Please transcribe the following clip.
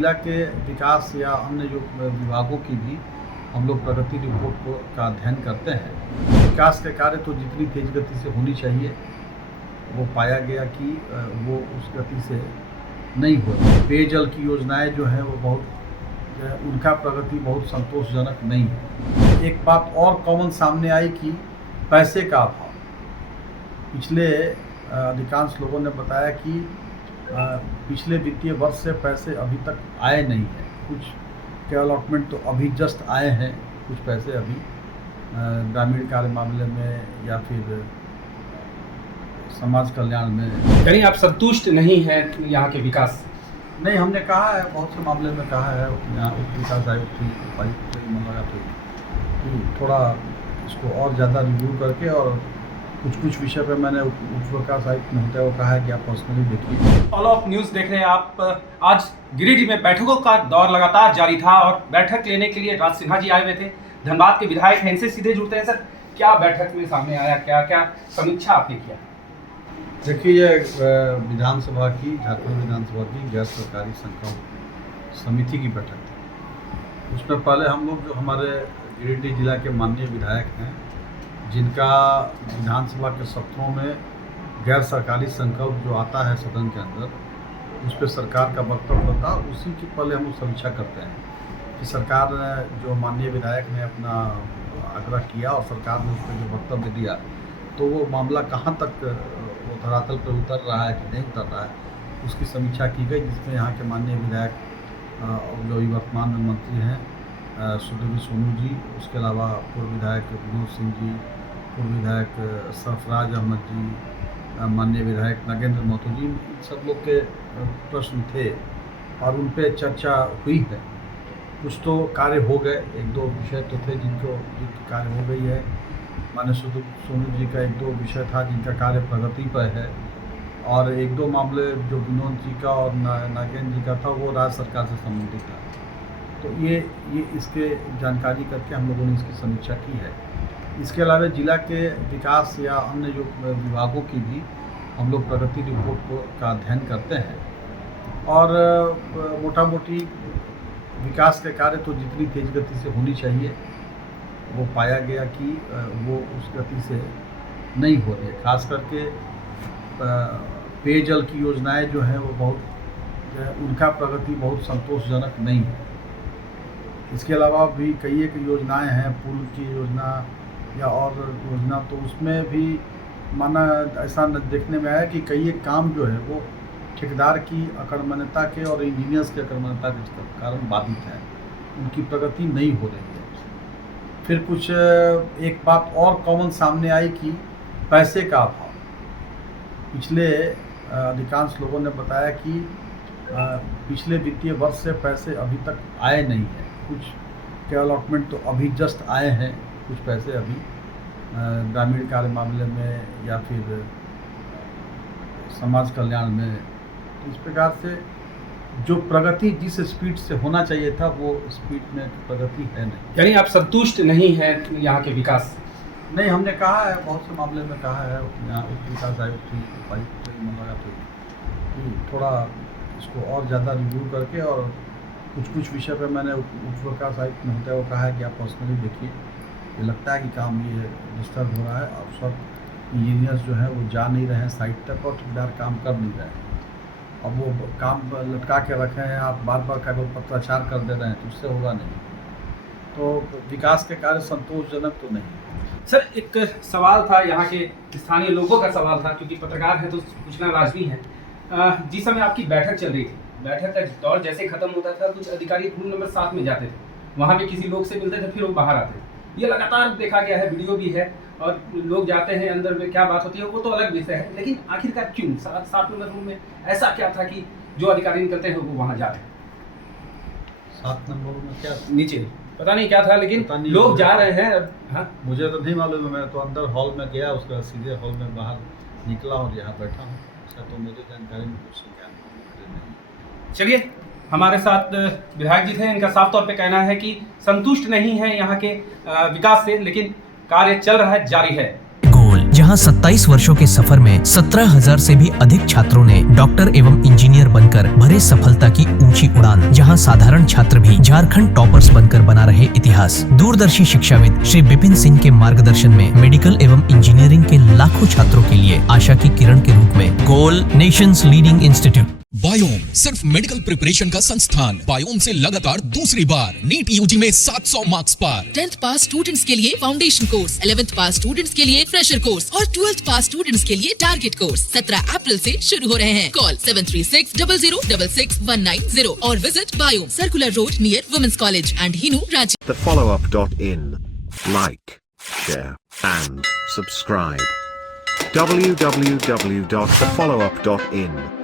जिला के विकास या अन्य जो विभागों की भी हम लोग प्रगति रिपोर्ट का अध्ययन करते हैं। विकास के कार्य तो जितनी तेज गति से होनी चाहिए वो पाया गया कि वो उस गति से नहीं हो रही। पेयजल की योजनाएं जो हैं वो बहुत उनका प्रगति बहुत संतोषजनक नहीं है। एक बात और कॉमन सामने आई कि पैसे का अभाव। पिछले अधिकांश लोगों ने बताया कि पिछले वित्तीय वर्ष से पैसे अभी तक आए नहीं हैं। कुछ के अलॉटमेंट तो अभी जस्ट आए हैं, कुछ पैसे अभी ग्रामीण कार्य मामले में या फिर समाज कल्याण में। यानी आप संतुष्ट नहीं हैं यहाँ के विकास? नहीं, हमने कहा है, बहुत से मामले में कहा है। यहाँ उप विकास आयुक्त थी, उपायुक्त थे, मन लगा तो थोड़ा इसको और ज़्यादा रिव्यू करके और कुछ विषय पे मैंने उप विकास आयुक्त महोदय को कहा है कि आप पर्सनली देखिए। ऑल ऑफ न्यूज़ देख रहे हैं आप। आज गिरिडीह में बैठकों का दौर लगातार जारी था और बैठक लेने के लिए राज सिन्हा जी आए हुए थे। धनबाद के विधायक हैं, इनसे सीधे जुड़ते हैं। सर, क्या बैठक में सामने आया, क्या क्या समीक्षा आपने किया? देखिए, ये विधानसभा की, झारखंड विधानसभा की गैर सरकारी संकल्प समिति की बैठक थी। उसमें पहले हम लोग जो हमारे गिरिडीह जिला के माननीय विधायक हैं, जिनका विधानसभा के सत्रों में गैर सरकारी संकल्प जो आता है सदन के अंदर, उस पर सरकार का वक्तव्य होता है, उसी की पहले हम लोग समीक्षा करते हैं कि सरकार ने जो माननीय विधायक ने अपना आग्रह किया और सरकार ने उस पर जो वक्तव्य दिया, तो वो मामला कहाँ तक वो धरातल पर उतर रहा है कि नहीं उतर रहा है, उसकी समीक्षा की गई। जिसमें यहाँ के माननीय विधायक जो वर्तमान में मंत्री हैं सुदेवी सोनू जी, उसके अलावा पूर्व विधायक विनोद सिंह जी, पूर्व विधायक सरफराज अहमद जी, माननीय विधायक नागेंद्र महतो जी, सब लोग के प्रश्न थे और उन पर चर्चा हुई है। कुछ तो कार्य हो गए, एक दो विषय तो थे जिनकी कार्य हो गई है। माननीय सोनू जी का एक दो विषय था जिनका कार्य प्रगति पर है, और एक दो मामले जो विनोद जी का और नागेंद्र जी का था वो राज्य सरकार से संबंधित था। तो ये इसके जानकारी करके हम लोगों ने इसकी समीक्षा की है। इसके अलावा जिला के विकास या अन्य जो विभागों की भी हम लोग प्रगति रिपोर्ट का अध्ययन करते हैं और मोटा मोटी विकास के कार्य तो जितनी तेज गति से होनी चाहिए वो पाया गया कि वो उस गति से नहीं हो रही है। खास करके पेयजल की योजनाएं जो हैं वो बहुत उनका प्रगति बहुत संतोषजनक नहीं है। इसके अलावा भी कई एक योजनाएं हैं, पुल की योजना या और योजना, तो उसमें भी माना ऐसा देखने में आया कि कई एक काम जो है वो ठेकेदार की अकर्मण्यता के और इंजीनियर्स की अकर्मण्यता के कारण बाधित है, उनकी प्रगति नहीं हो रही है। फिर कुछ एक बात और कॉमन सामने आई कि पैसे का अभाव। पिछले अधिकांश लोगों ने बताया कि पिछले वित्तीय वर्ष से पैसे अभी तक आए नहीं हैं। कुछ के अलॉटमेंट तो अभी जस्ट आए हैं, कुछ पैसे अभी ग्रामीण कार्य मामले में या फिर समाज कल्याण में। इस प्रकार से जो प्रगति जिस स्पीड से होना चाहिए था वो स्पीड में प्रगति है नहीं। यानी आप संतुष्ट नहीं हैं यहाँ के विकास? नहीं, हमने कहा है, बहुत से मामले में कहा है। यहाँ उप विकास आयुक्त थी, उपायुक्त थे, मन लगा तो थोड़ा इसको और ज़्यादा रिव्यू करके और कुछ विषय पे मैंने उप विकास आयुक्त महोदय को कहा है कि आप पर्सनली देखिए। ये लगता है कि काम ये डिस्टर्ब हो रहा है और सब इंजीनियर्स जो हैं वो जा नहीं रहे हैं साइट तक और ठेकेदार काम कर नहीं रहे हैं। अब वो काम लटका के रखे हैं, आप बार बार कागज पत्राचार कर दे रहे हैं, तो उससे होगा नहीं। तो विकास के कार्य संतोषजनक तो नहीं। सर, एक सवाल था, यहाँ के स्थानीय लोगों का सवाल था, क्योंकि पत्रकार है तो पूछना लाजमी है। जिस समय आपकी बैठक चल रही थी, बैठक का दौर जैसे खत्म होता था, कुछ अधिकारी रूम नंबर 7 में जाते थे, वहाँ भी किसी लोग से मिलते थे, फिर वो बाहर आते थे। ये लगातार देखा गया है, वीडियो भी है, और लोग जाते हैं अंदर में, क्या बात होती है वो तो अलग विषय है, लेकिन आखिरकार क्यों 7 नंबर रूम में ऐसा क्या था कि जो अधिकारी निकलते हैं वो वहाँ जा रहे हैं? 7 नंबर रूम में क्या नीचे पता नहीं क्या था, लेकिन लोग जा रहे हैं। हाँ, मुझे तो नहीं मालूम है। मैं तो अंदर हॉल में गया, उसके बाद सीधे हॉल में बाहर निकला और यहाँ बैठा हूँ। उसका तो मेरी जानकारी में कुछ ज्ञान नहीं। चलिए, हमारे साथ विधायक जी थे, इनका साफ तौर पे कहना है कि संतुष्ट नहीं है यहाँ के विकास से, लेकिन कार्य चल रहा है, जारी है। जहां 27 वर्षों के सफर में 17,000 से भी अधिक छात्रों ने डॉक्टर एवं इंजीनियर बनकर भरे सफलता की ऊंची उड़ान। जहां साधारण छात्र भी झारखंड टॉपर्स बनकर बना रहे इतिहास। दूरदर्शी शिक्षाविद श्री विपिन सिंह के मार्गदर्शन में मेडिकल एवं इंजीनियरिंग के लाखों छात्रों के लिए आशा की किरण के रूप में गोल नेशंस लीडिंग इंस्टीट्यूट। बायोम सिर्फ मेडिकल प्रिपरेशन का संस्थान। बायोम से लगातार दूसरी बार नीट यूजी में 700 मार्क्स पार। 10th पास स्टूडेंट्स के लिए फाउंडेशन कोर्स, 11th पास स्टूडेंट्स के लिए फ्रेशर कोर्स और 12th पास स्टूडेंट्स के लिए टारगेट कोर्स 17 अप्रैल से शुरू हो रहे हैं। कॉल 7360066190 और visit Biome, circular road near women's college and Hinoo Ranchi. thefollowup.in. Like, share, and subscribe. www.thefollowup.in